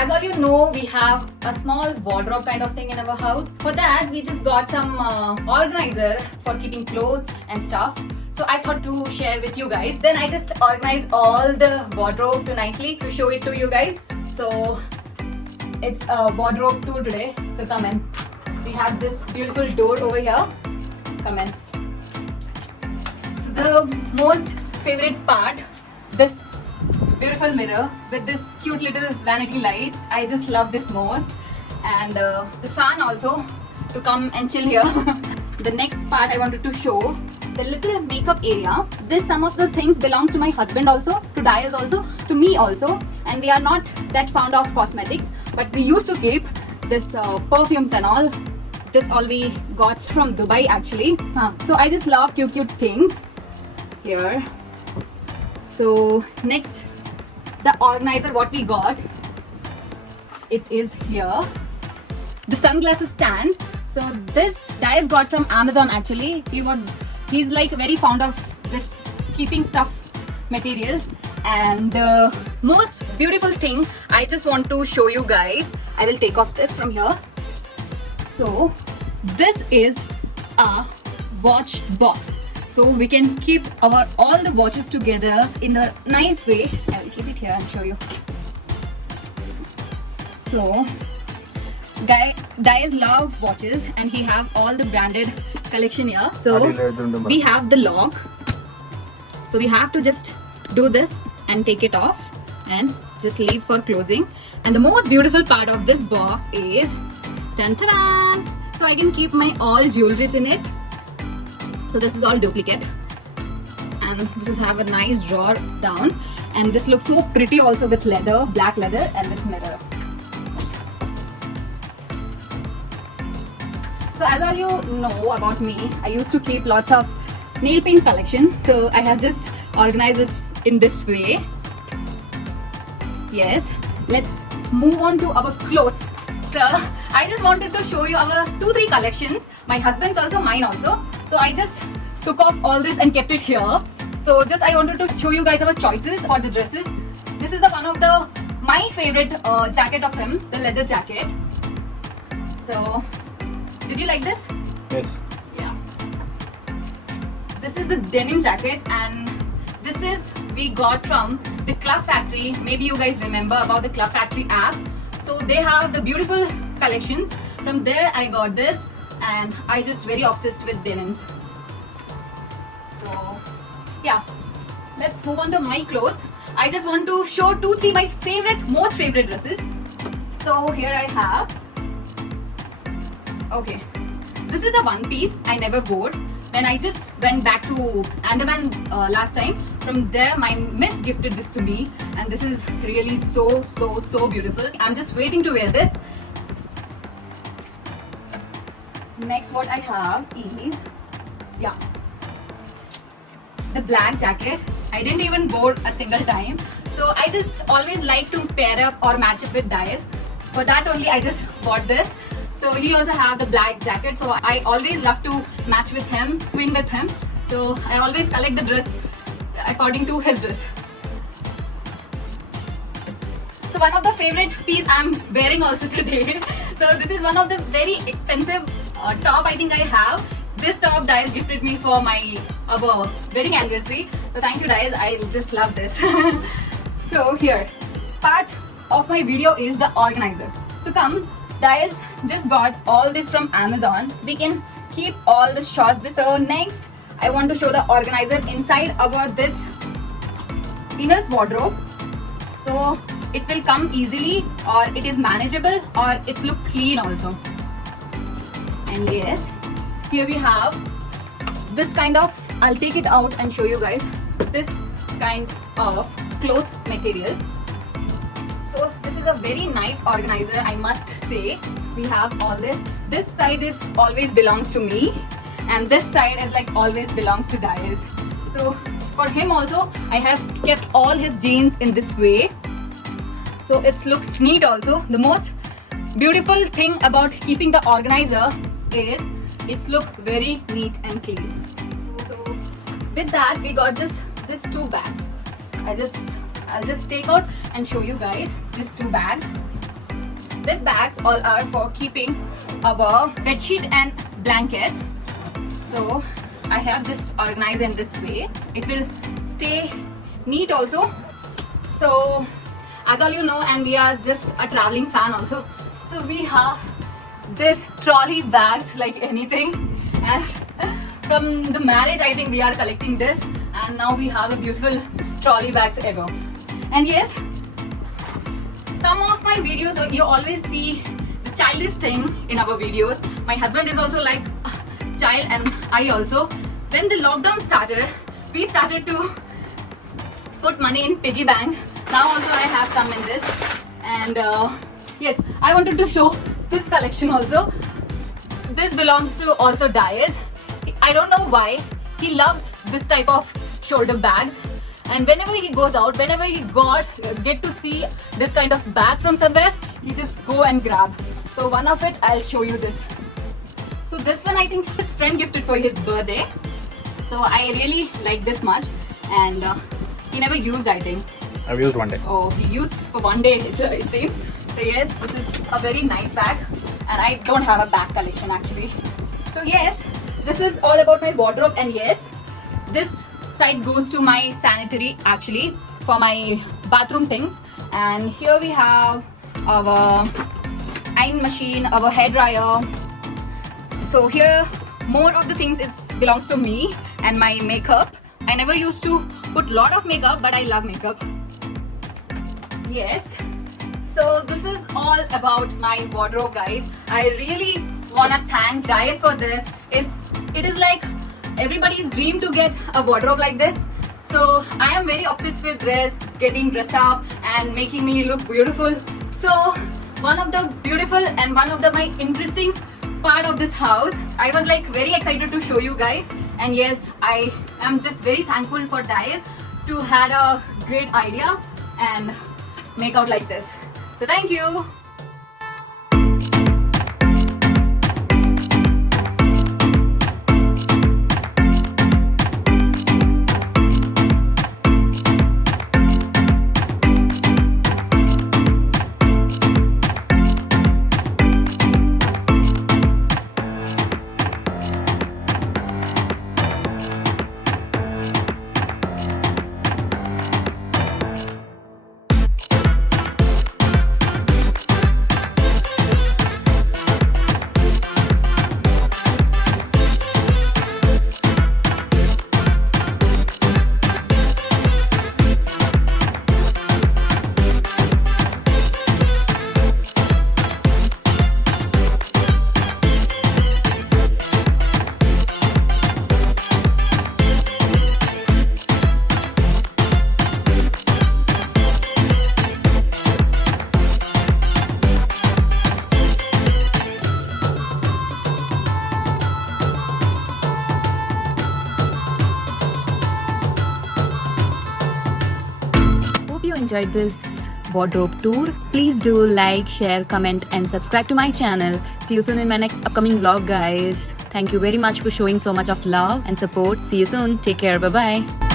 as all you know, we have a small wardrobe kind of thing in our house. For that, we just got some organizer for keeping clothes and stuff. So I thought to share with you guys. Then I just organized all the wardrobe to nicely to show it to you guys. So it's a wardrobe tour today. So come in. We have this beautiful door over here. Come in. So the most favorite part, this beautiful mirror with this cute little vanity lights. I just love this most. And the fan also to come and chill here. The next part I wanted to show, the little makeup area. This some of the things belongs to my husband also, to Dias also, to me also. And we are not that fond of cosmetics, but we used to keep this perfumes and all. This all we got from Dubai actually. So I just love cute things here. So next, the organizer what we got, it is here. The sunglasses stand. So this Dias got from Amazon actually. He's like very fond of this keeping stuff materials. And the most beautiful thing I just want to show you guys. I will take off this from here. So this is a watch box. So we can keep all the watches together in a nice way. I will keep it here and show you. So Dias love watches and he have all the branded collection here. So we have the lock. So we have to just do this and take it off and just leave for closing. And the most beautiful part of this box is tan-ta-dan! So I can keep my all jewelries in it. So this is all duplicate. And this is have a nice drawer down. And this looks so pretty also with leather, black leather and this mirror. So as all you know about me, I used to keep lots of nail paint collection. So I have just organized this in this way. Yes, let's move on to our clothes. So I just wanted to show you our 2-3 collections. My husband's also, mine also. So I just took off all this and kept it here. So just I wanted to show you guys our choices for the dresses. This is one of my favorite jacket of him, the leather jacket. So did you like this? Yes. Yeah. This is the denim jacket and this is we got from the Club Factory. Maybe you guys remember about the Club Factory app. So they have the beautiful collections. From there I got this and I just very obsessed with denims. So yeah, let's move on to my clothes. I just want to show 2-3 my most favorite dresses. So here I have, okay, this is a one piece I never wore. When I just went back to Andaman last time, from there my miss gifted this to me and this is really so beautiful. I'm just waiting to wear this. Next what I have is, yeah, the black jacket. I didn't even wear a single time. So I just always like to pair up or match it with Dias. For that only I just bought this. So he also have the black jacket. So I always love to match with him, twin with him. So I always collect the dress according to his dress. So one of the favorite piece I'm wearing also today. So this is one of the very expensive top I think I have. This top Dias gifted me for our wedding anniversary. So thank you Dias, I just love this. So here, part of my video is the organizer. So come, Dias just got all this from Amazon. We can keep all the shots. So next, I want to show the organizer inside our this inner's wardrobe. So it will come easily or it is manageable or it's look clean also. And yes, here we have this kind of, I'll take it out and show you guys, this kind of cloth material. So this is a very nice organizer, I must say. We have all this. This side is always belongs to me and this side is like always belongs to Dias. So for him also, I have kept all his jeans in this way. So it's looked neat also. The most beautiful thing about keeping the organizer is it's look very neat and clean. So with that we got just these 2 bags. I'll just take out and show you guys these 2 bags. These bags all are for keeping our bedsheet and blankets. So I have just organized in this way. It will stay neat also. So as all you know, and we are just a traveling fan also, so we have this trolley bags like anything, and from the marriage I think we are collecting this, and now we have a beautiful trolley bags ever. And yes, some of my videos you always see the childish thing in our videos. My husband is also like a child, and I also. When the lockdown started, we started to put money in piggy banks. Now also I have some in this, and yes, I wanted to show this collection also. This belongs to also Dias. I don't know why he loves this type of shoulder bags, and whenever he goes out, whenever he get to see this kind of bag from somewhere, he just go and grab. So one of it I'll show you this. So this one I think his friend gifted for his birthday. So I really like this much, and he never used, I think. I've used one day. Oh, he used for one day, it seems. So yes, this is a very nice bag, and I don't have a bag collection actually. So yes, this is all about my wardrobe, and yes, this side goes to my sanitary actually for my bathroom things. And here we have our iron machine, our hair dryer. So here more of the things belongs to me, and my makeup. I never used to put lot of makeup, but I love makeup. Yes, so this is all about my wardrobe, guys. I really wanna thank Dias for this. It is like everybody's dream to get a wardrobe like this. So I am very obsessed with getting dressed up and making me look beautiful. So one of the beautiful and one of the my interesting part of this house, I was like very excited to show you guys. And yes, I am just very thankful for Dias to had a great idea and make out like this. So thank you. Enjoyed this wardrobe tour. Please do like, share, comment and subscribe to my channel. See you soon in my next upcoming vlog, guys. Thank you very much for showing so much of love and support. See you soon. Take care. Bye bye.